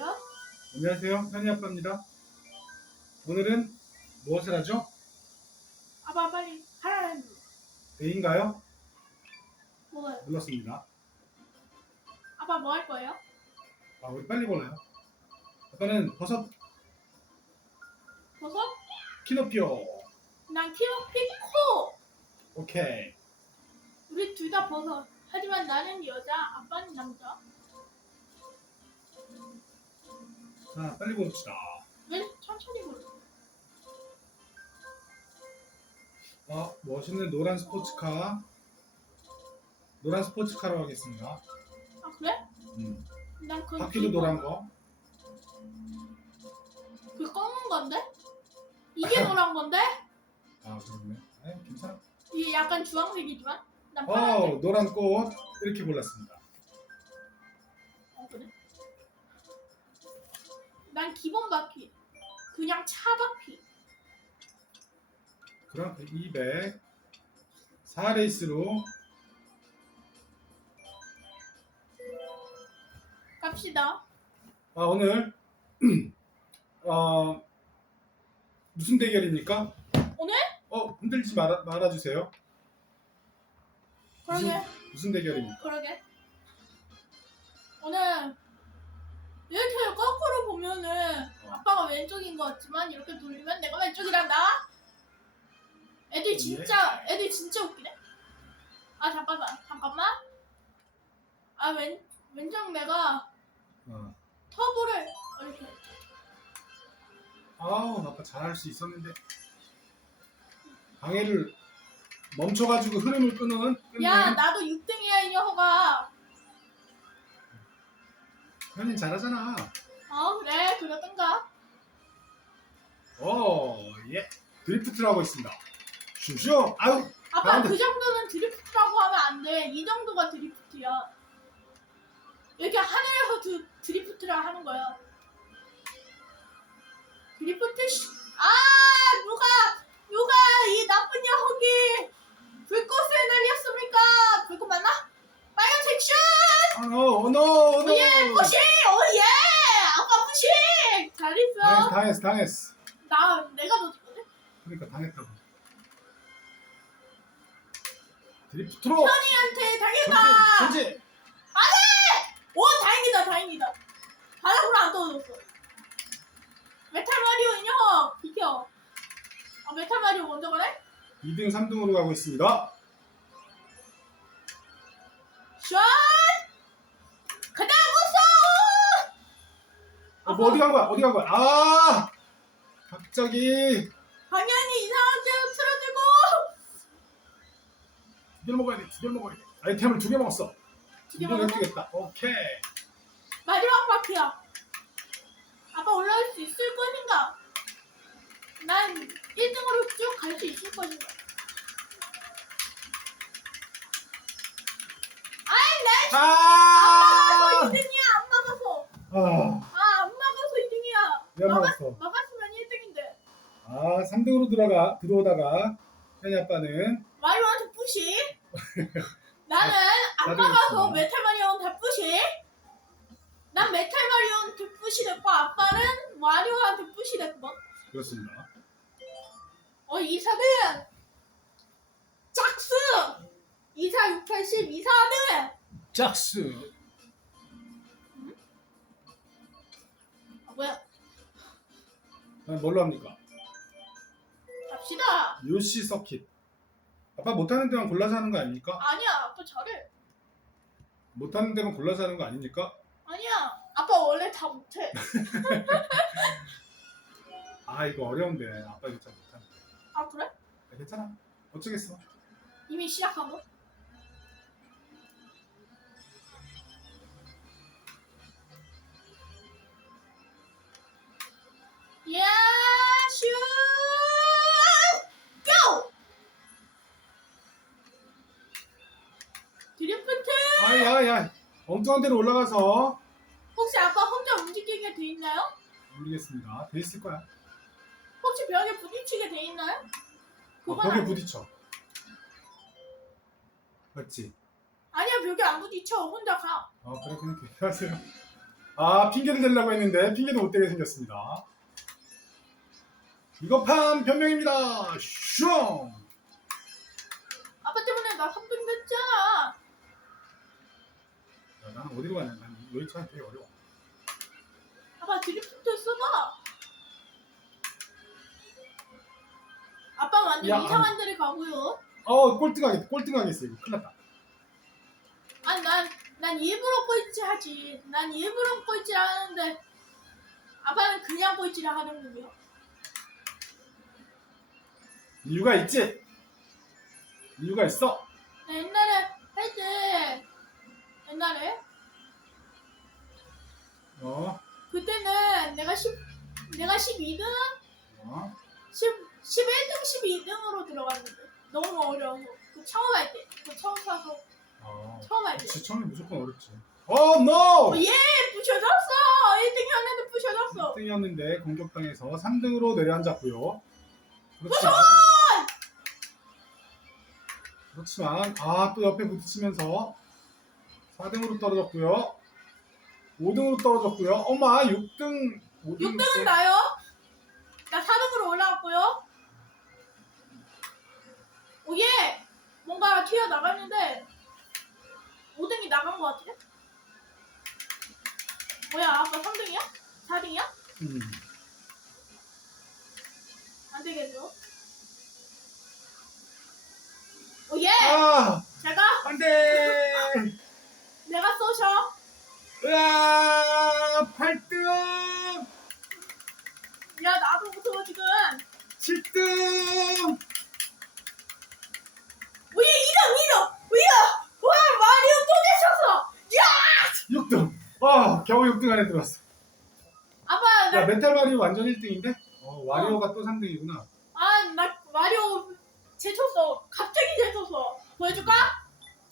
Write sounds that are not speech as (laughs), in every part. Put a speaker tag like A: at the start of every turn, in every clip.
A: 아빠입니다.
B: 안녕하세요. 현이 아빠입니다. 오늘은 무엇을 하죠?
A: 아빠 빨리 하라는
B: 데이인가요?
A: 뭐가요?
B: 눌렀습니다.
A: 아빠 뭐 할 거예요?
B: 아, 우리 빨리 골라요. 아빠는 버섯
A: 버섯?
B: 키노피오.
A: 난 키로 피 코.
B: 오케이.
A: 우리 둘 다 버섯. 하지만 나는 여자, 아빠는 남자.
B: 자, 빨리 고릅시다.
A: 왜 천천히 걸어?
B: 어, 멋있는 노란 스포츠카. 노란 스포츠카로 하겠습니다.
A: 아 그래?
B: 음.
A: 난 그건
B: 바퀴도. 노란 거.
A: 그 검은 건데? 이게 노란 건데? (laughs)
B: 아, 그러네. 아, 괜찮아.
A: 이게 약간 주황색이지만 난
B: 어,
A: 파란색.
B: 노란 꽃 이렇게 골랐습니다.
A: 난 기본 바퀴. 그냥 차 바퀴.
B: 그럼 200 4레이스로
A: 갑시다.
B: 아, 오늘 (clears throat) 어, 무슨 대결입니까?
A: 오늘?
B: 어, 흔들지 말아, 말아주세요.
A: 그러게.
B: 무슨 대결입니까?
A: 그러게. 오늘 이렇게 거꾸로 보면은
B: 어.
A: 아빠가 왼쪽인 것 같지만 이렇게 돌리면 내가 왼쪽이란다. 애들
B: 예.
A: 진짜 애들 진짜 웃기네. 아 잠깐만 잠깐만. 아 왼 왼쪽 내가
B: 어.
A: 터보를 이렇게
B: 아우, 아빠 잘할 수 있었는데 방해를 멈춰가지고 흐름을 끊은 끊는
A: 야 나도 6등이야 이 녀석아.
B: 현인 잘하잖아.
A: 어 그래 그러든가.
B: 어, 예. 드리프트를 하고 있습니다. 슈슈. 아유,
A: 아빠
B: 아, 근데-
A: 그 정도는 드리프트라고 하면 안 돼. 이 정도가 드리프트야. 이렇게 하늘에서 드, 드리프트를 하는 거야. 드리프트 씨. 아 누가 누가 이 나쁜 녀석이 불꽃을 날렸습니까? 불꽃 맞나? 빨간색 슛!
B: 아, 노, 노, 노.
A: 오예 푸시! 오예! 아빠 푸시!
B: 당했어,
A: 잘했어.
B: 당했어, 당했어.
A: 나 내가 넣었거든.
B: 그러니까 당했다고. 드리프트로.
A: 현이한테 당했다.
B: 전진, 전진.
A: 오 다행이다 다행이다 바닥으로 안 떨어졌어 메탈 마리오 이 녀석 비켜 아 메탈 마리오 먼저 가래?
B: 2등, 3등으로 가고 있습니다.
A: 샷 가다
B: 어, 뭐 어디 간 거야? 어디 간 거야? 아! 갑자기
A: 방향이 이상하게 틀어지고
B: 두 개를 먹어야 돼. 두 개를 먹어야 돼. 아이템을 두 개 먹었어.
A: 두개
B: 이번에
A: 먹었어?
B: 뜨겠다. 오케이.
A: 마지막 바퀴야 아빠 올라올 수 있을 것인가 난 1등으로 쭉 갈 수 있을 것인가 내
B: 아!
A: 2등이야 안 막아서.
B: 아,
A: 아 안 막아서 2등이야.
B: 왜 먹었어?
A: 막았으면 1등인데.
B: 아, 3등으로 들어가 들어오다가. 현이 아빠는?
A: 마리오한테 뿌시. (laughs) 나는 안
B: 나도
A: 막아서
B: 있어.
A: 메탈 마리오한테 뿌시. 난 메탈 마리오한테 뿌시 됐고 아빠는 마리오한테 뿌시 됐거든
B: 그렇습니다.
A: 어 이사는 짝수! 2사 6 8 10 이사는
B: 짝수.
A: 아 뭐야
B: 아, 뭘로 합니까?
A: 갑시다
B: 요시 서킷. 아빠 못하는 데만 골라서 하는 거 아닙니까?
A: 아니야 아빠 잘해
B: 못하는 데만 골라서 하는 거 아닙니까?
A: 아니야 아빠 원래 다 못해 (laughs)
B: 아 이거 어려운데 아빠 이거 잘 못하는데.
A: 아 그래?
B: 아, 괜찮아. 어쩌겠어.
A: 이미 시작하고 야, 슛! 고! 드리프트!
B: 아야야 엉뚱한 데로 올라가서
A: 혹시 아빠 혼자 움직이게 돼 있나요?
B: 모르겠습니다. 돼 있을 거야.
A: 혹시 벽에 부딪히게 돼 있나요?
B: 어,
A: 그건
B: 벽에
A: 아니-
B: 부딪혀. 맞지?
A: 아니야 벽에 안 부딪혀 혼자 가
B: 어 그래 그냥 그렇게 하세요. 아 핑계를 대려고 했는데 핑계도 못 대게 생겼습니다. 이거판 변명입니다. 슝.
A: 아빠 때문에 나 3등 됐잖아.
B: 야, 나는 어디로 가냐? 난 차는 되게 어려워.
A: 아빠 드리프트 써봐. 아빠 완전
B: 야,
A: 이상한 데를 가고요.
B: 어 꼴등 하겠다. 꼴등 하겠어 이거. 큰일 났다.
A: 아니 난, 난 일부러 꼴찌 하지. 난 일부러 꼴찌 하는데 아빠는 그냥 꼴찌를 하는군요.
B: 이유가 있지. 이유가 있어.
A: 나 옛날에 할 때 옛날에
B: 어.
A: 그때는 내가 10 내가 12등
B: 어.
A: 10 11등 12등으로 들어갔는데 너무 어려워서 그 처음 할 때 그 처음 사서
B: 어.
A: 처음 할 때.
B: 그치 처음에 무조건 어렵지. 어 노.
A: 예 부셔졌어 1등이었는데 부셔졌어
B: 1등이었는데 공격당해서 3등으로 내려앉았고요. 그렇지만 그렇지만 아 또 옆에 부딪히면서 4등으로 떨어졌고요. 5등으로 떨어졌고요. 엄마 6등 5등
A: 6등은 나요 나 4등으로 올라왔고요 오예 뭔가 튀어나갔는데 5등이 나간 것 같아 뭐야 아빠 3등이야? 4등이야?
B: 음.
A: 안 되겠어 오 예!
B: 아!
A: 제가!
B: 안 돼.
A: 내가 쏘셔.
B: 으아! 8등
A: 야 나도 무서워 지금.
B: 7등
A: 오 예 2등 2등 오 예 와 마리오 또 되셨어
B: 6등. 아 겨우 6등 안에 들어왔어.
A: 아빠
B: 야
A: 나
B: 멘탈 마리오 완전 1등인데? 어 와리오가 또 3등이구나.
A: 아, 나 마리오 제쳤어. 갑자기 제쳤어. 보여줄까?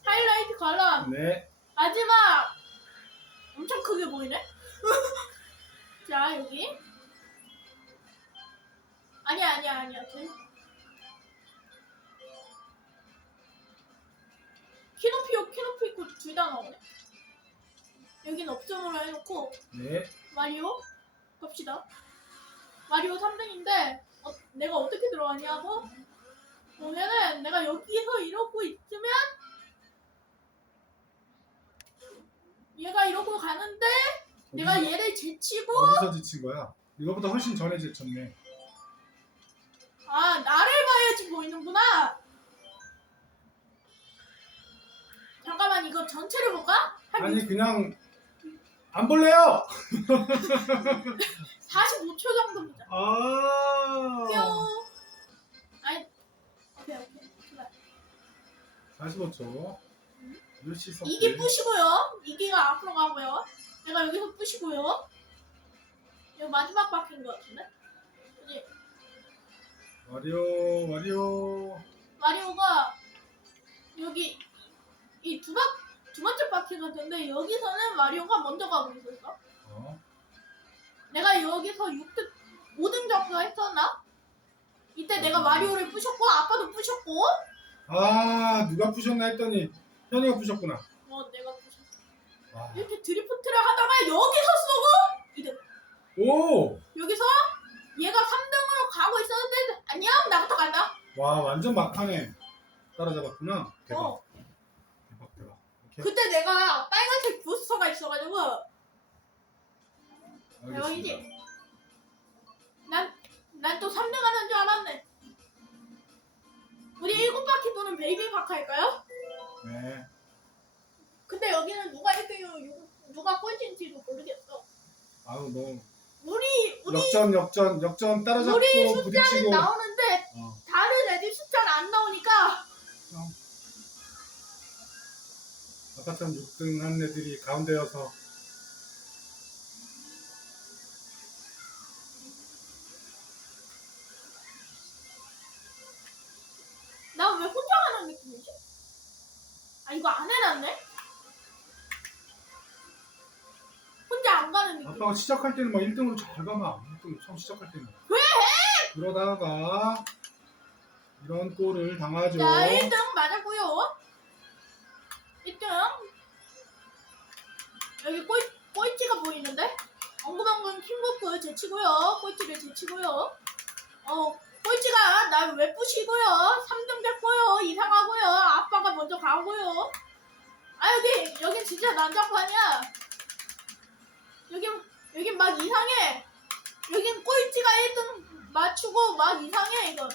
A: 하이라이트 관람.
B: 네.
A: 마지막. 엄청 크게 보이네? (laughs) 자, 여기. 아니야, 아니야, 아니야. 그- 키노피오, 키노피코 둘 다 나오네. 여긴 업점으로 해놓고,
B: 네.
A: 마리오 갑시다. 마리오 3등인데 어, 내가 어떻게 들어왔냐고 보면은 내가 여기서 이러고 있으면 얘가 이러고 가는데 내가
B: 어디서-
A: 얘를 제치고
B: 어디서 지친 거야? 이거보다 훨씬 전에 지쳤네.
A: 아 나를 봐야지 보이는구나. 잠깐만 이거 전체를 볼까? 한
B: 아니 그냥 안 볼래요.
A: 45초 정도 보자.
B: 아.
A: 뿅.
B: 45초. 몇시 석.
A: 이기 부시고요. 이기가 앞으로 가고요. 내가 여기서 부시고요. 이거 마지막 바뀐 것 같은데? 이제
B: 와리오 와리오.
A: 마리오가 여기 이두 바, 두 번째 바퀴 같은데 여기서는 마리오가 먼저 가고 있었어.
B: 어.
A: 내가 여기서 6등, 5등 정도 했었나? 이때 내가 마리오를 부셨고 아빠도 부셨고
B: 아 누가 부셨나 했더니 현이가 부셨구나.
A: 어 내가 부셨어.
B: 와.
A: 이렇게 드리프트를 하다가 여기서 쏘고 2등.
B: 오.
A: 여기서 얘가 3등으로 가고 있었는데 안녕 나부터 간다.
B: 와 완전 막판에 따라잡았구나. 대박.
A: 어.
B: 대박 대박. 오케이.
A: 그때 내가 빨간색 부스터가 있어가지고
B: 알겠습니다.
A: 대박이지? 난 난 또 3등 하는 줄 알았네. 우리 일곱 바퀴 도는 베이비 파크 할까요?
B: 네.
A: 근데 여기는 누가 1등이고 누가 꼴찌인지도 모르겠어.
B: 아우 뭐
A: 우리 우리
B: 역전 역전 역전 따라잡고
A: 우리 숫자는
B: 부딪히고.
A: 나오는데
B: 어.
A: 다른 애들 숫자는 안 나오니까
B: 아까처럼 6등 한 애들이 가운데여서
A: 이거 안 해놨네? 혼자 안 가는 느낌.
B: 아빠가 시작할 때는 막 1등으로 잘 가마 1등 처음 시작할 때는
A: 왜
B: 그러다가 이런 꼴을 당하죠
A: 자 1등 맞았고요. 1등 여기 꼴 꼴찌가 보이는데? 엉금엉금 킹버프 제치고요. 꼴찌를 제치고요. 어, 꼴찌가 날왜 부시고요. 3등 됐고요. 이상하고요. 아빠가 먼저 가고요. 아, 여기, 여긴 진짜 난장판이야. 여긴, 여긴 막 이상해. 여긴 꼴찌가 1등 맞추고 막 이상해, 이건.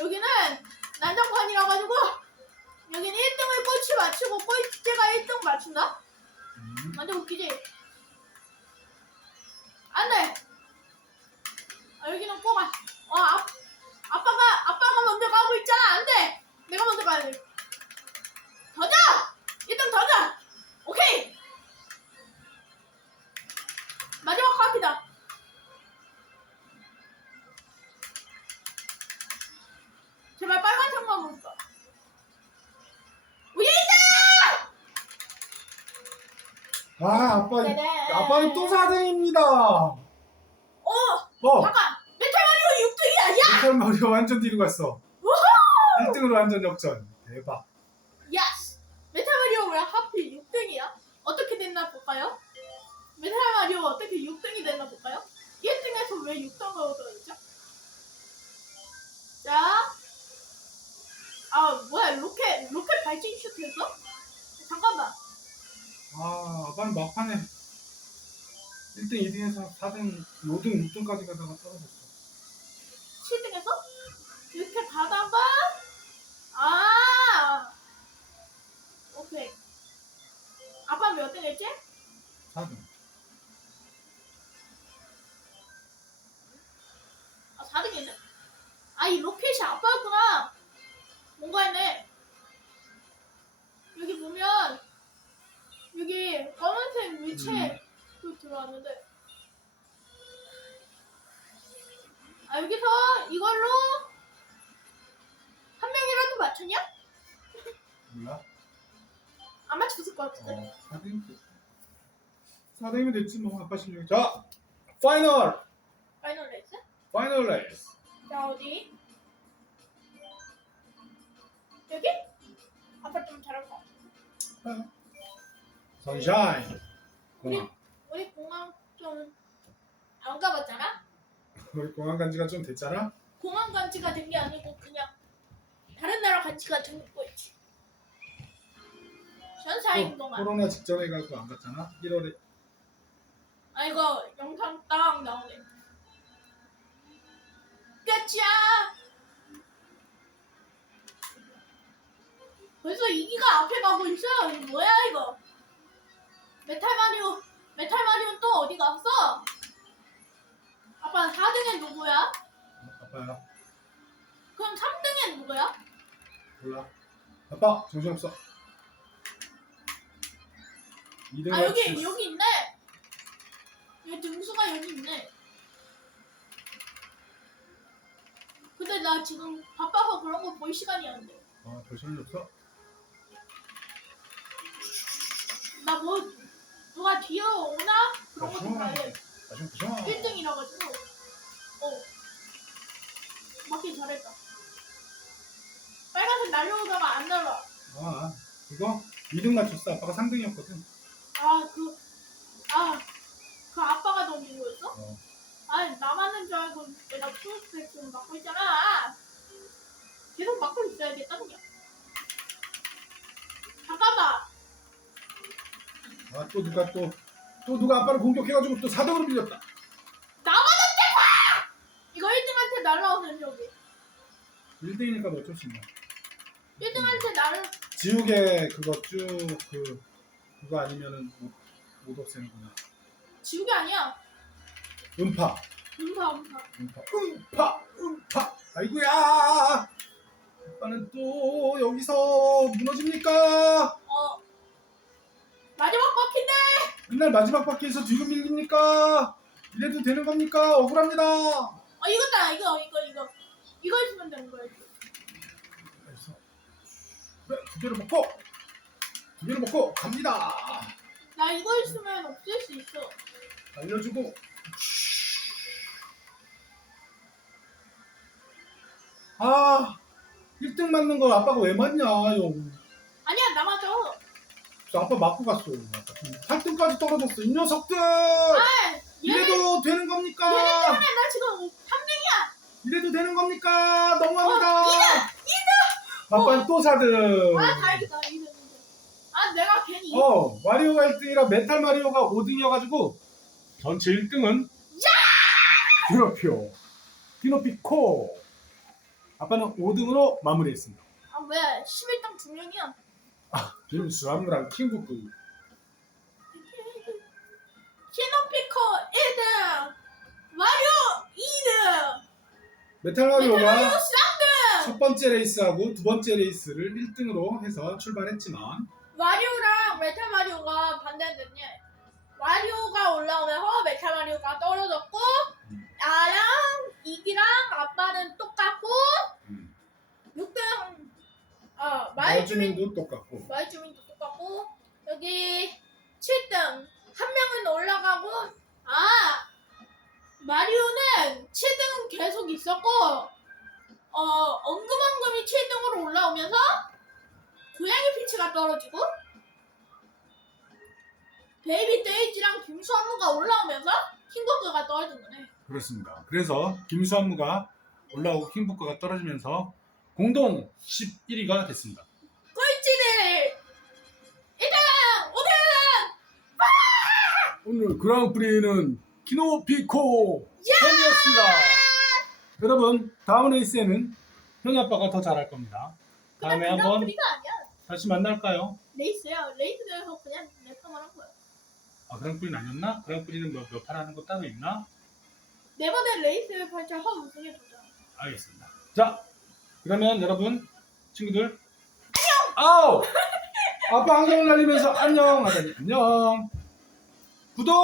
A: 여기는 난장판이라 가지고, 여긴 1등을 꼴찌 맞추고 꼴찌가 1등 맞춘다?
B: 음.
A: 완전 웃기지? 안 돼! 아, 여기는 꼭, 아, 어, 아, 아빠가, 아빠가 먼저 가고 있잖아! 안 돼! 내가 먼저 가야 돼. 더자! 1등 더자! 오케이! 마지막 카피다. 제발 빨간 창만 볼까? 우리 1등!
B: 아 아빠
A: 네네.
B: 아빠는 또 4등입니다.
A: 어!
B: 어
A: 잠깐! 메탈마리오 6등이야!
B: 마리오 완전 뒤로 갔어.
A: 우후!
B: 1등으로 완전 역전. 대박.
A: 예스! 메탈마리오 왜 하필 6등이야? 어떻게 됐나 볼까요? 메탈마리오 어떻게 6등이 됐나 볼까요? 1등에서 왜 6등을 얻어야죠? 자, 아 뭐야 로켓 로켓 발진 슈트 했어? 잠깐만
B: 아 아빠는 막판에 1등, 2등에서 4등, 5등, 6등까지 가다가 떨어졌어.
A: 7등에서 이렇게 가다가 아 오케이 아빠 몇 등 했지?
B: 4등.
A: 4등이면
B: 됐지 뭐 아빠 실력이. 자 파이널
A: 파이널 레이스?
B: 파이널 레이스.
A: 자 어디? 여기? 아빠 좀 잘할 것 같아
B: 선샤인.
A: 우리
B: 공항.
A: 우리 공항 좀 안 가봤잖아?
B: 우리 공항 간지가 좀 됐잖아.
A: 공항 간지가 된 게 아니고 그냥 다른 나라 간지가 된 거였지 전사인
B: 또
A: 동안
B: 코로나 직전에 가고 안 갔잖아. 1월에.
A: 아 이거 영상 딱 나오네 끝이야 벌써 이기가 앞에 가고 있어 이거 뭐야 이거 메탈 마리오 메탈 마리오 또 어디 갔어? 아빠 4등엔 누구야?
B: 아빠야.
A: 그럼 3등엔 누구야?
B: 몰라. 아빠 정신없어. 2등
A: 아 여기 여기 있네 여기 등수가 여기 있네 근데 나 지금 바빠서 그런 거 볼 시간이 안 돼.
B: 아, 별 소리 없어?
A: 나 뭐 누가 뒤에 오나 그런 거좀 봐야 돼.
B: 아좀 그죠?
A: 1등이라 가지고. 어. 맞긴 잘했다. 빨간색 날려오다가 안 날라.
B: 아, 그거 2등 맞췄어. 아빠가 3등이었거든.
A: 아 그. 아. 그 아빠가 넘긴 거였어?
B: 어.
A: 아 나맞는 줄 알고 내가 초록색 좀 막고 있잖아. 계속 막고 있어야겠다 그냥. 잠깐만.
B: 아, 또 누가 또, 또 누가 아빠를 공격해가지고 또 4등으로 밀렸다.
A: 나 맞았대 봐! 이거 1등한테 날라오면 여기.
B: 1등이니까 뭐 어쩔 수 있나.
A: 1등한테 나를
B: 지우개 그거 쭉 그, 그거 아니면은 못, 못 없애는구나.
A: 지우개 아니야.
B: 음파,
A: 음파 음파.
B: 음파, 음파, 음파. 아이고야! 아빠는 또 여기서 무너집니까?
A: 어. 마지막 바퀴인데.
B: 맨날 마지막 바퀴에서 뒤로 밀립니까? 이래도 되는 겁니까? 억울합니다.
A: 어 이거다 이거 이거 이거 이거 있으면 되는 거야.
B: 그래서 네, 두 개를 먹고 두 개를 먹고 갑니다.
A: 나 이거 있으면 없앨 수 있어.
B: 알려주고 아 1등 맞는 거 아빠가 왜 맞냐 용
A: 아니야 나 맞아.
B: 아빠 맞고 갔어. 8등까지 떨어졌어. 이 녀석들!
A: 아, 얘네
B: 이래도 되는 겁니까?
A: 얘네 때문에 나 지금 3등이야.
B: 이래도 되는 겁니까? 너무합니다.
A: 어,
B: 아빠는 또 4등.
A: 아 다행이다 이등. 아 내가 괜히
B: 어, 마리오가 1등이라 메탈 마리오가 5등이어가지고 전체 1등은 피노피오, 피노피코. 아빠는 5등으로 마무리했습니다.
A: 아 왜 11등 두 명이야?
B: 김수함이랑 킹구구.
A: 키노피코 1등, 마리오 2등,
B: 메탈
A: 마리오
B: 마리오가
A: 3등.
B: 첫 번째 레이스하고 두 번째 레이스를 1등으로 해서 출발했지만
A: 마리오랑 메탈 마리오가 반대됐냐? 마리오가 올라오면서 메탈 마리오가 떨어졌고
B: 음.
A: 나랑 이기랑 아빠는 똑같고
B: 음.
A: 6등 어 마이주민
B: 마주민도 똑같고
A: 마이주민도 똑같고 여기 7등 한 명은 올라가고 아 마리오는 7등은 계속 있었고 어 엉금엉금이 7등으로 올라오면서 고양이 피치가 떨어지고 베이비 데이지랑 김수환무가 올라오면서 킹거크가 떨어진 거네
B: 그렇습니다. 그래서 김수함무가 올라오고 킹부커가 떨어지면서 공동 11위가 됐습니다.
A: 꼴찌를 1등 5등
B: 오늘 그랑프리는 키노피코 편이었습니다. 여러분 다음 레이스에는 현이 아빠가 더 잘할 겁니다. 다음에 한번
A: 그랑프리가 아니야
B: 다시 만날까요?
A: 레이스야 레이스에서 그냥 랩터만 한 거야
B: 아 그랑프리는 아니었나? 그랑프리는 뭐, 몇판 하는 거 따로 있나?
A: 네 번의 레이스 발전 허 우승해 주자.
B: 알겠습니다. 자 그러면 여러분 친구들 안녕. 아우 (laughs) 아빠 안경을 날리면서 안녕 하다니 안녕. 구독.